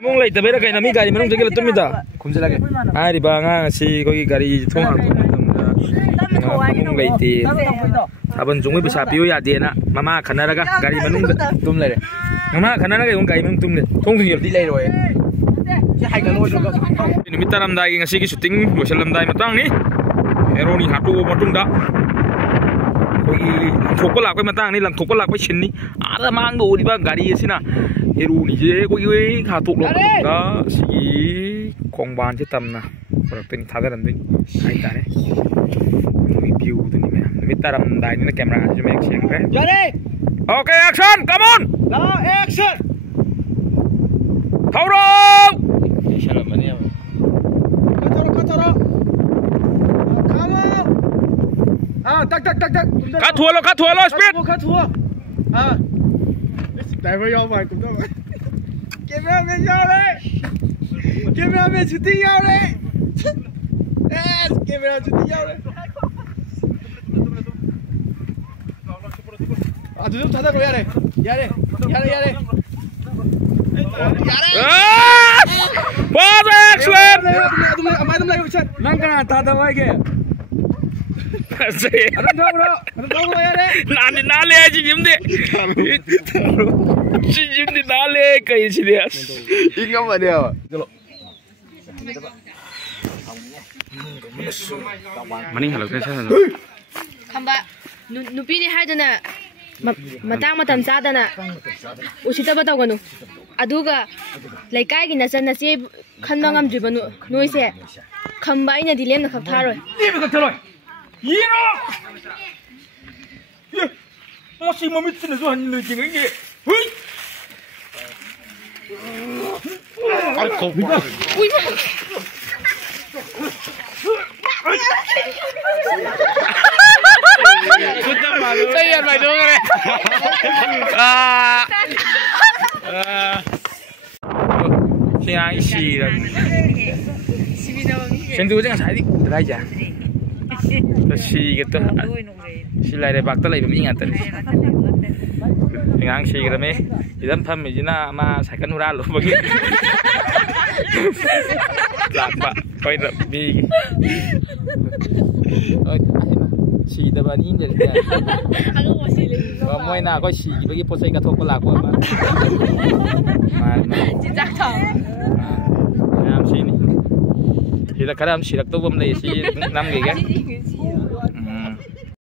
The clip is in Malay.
mong lay tabi na kayo nami gari manong jagil tumida kumsa lagi ari ba nga si kogi gari thong ang mong lay ti sabon jungwe bisa piyo ya de na mama khanaraga gari manong tum lay mama khanaraga yung gari manong tum le thong thing yor di lay roy si hai ga loi ga nimitaram dai ngasi gi shooting losalam dai matang ni hero ni hatu matung da kogi thok ko lak pai matang ni lang thok ko lak pai chin ni ara mang do di ba gari asina hero ni je kogi ha thok lo da si khong ban che tam na tin tha ga din hai ta ne view tu ni me nimitaram dai ni na camera je me action re ready okay action come on now action thoro salam mani katoro tak cut thua lo speed cut thua driver yêu mày cũng đâu cameraman yêu đấy cameraman shooting yêu đấy camera shooting yêu đấy 좀 찾아고 야래 What excellent nangka tada lagi nani nale aja jimde si jimde nale kayak sini ya ingat apa dia maning halau saya kamba nupi ni hai dana matang matam sa dana usita ba tawganu aduga laikai gi nasan na se khanma ngam jibanu noise khamba ina dilem na khap tharoi ni bi ka tharoi yiro ye mo si mo mit sin zo han ni jing ngi hui ai ko ui saya yang main dong ni. Siapa isi dah? Sendu jangan saya teraja. Si gitu. Si lari bakta lagi mengingat tadi. Dengan si gitu me, idam tham mejina ma saya kan ural lo bagi. Lapa, kau itu bigi. Si dapat ni je. aku masih lagi Moi na ko si bagi posai ka thok ko lak ko ma. Cicak thong. Nam si ni. Hila karam si rak to bom lai si nam ge ga.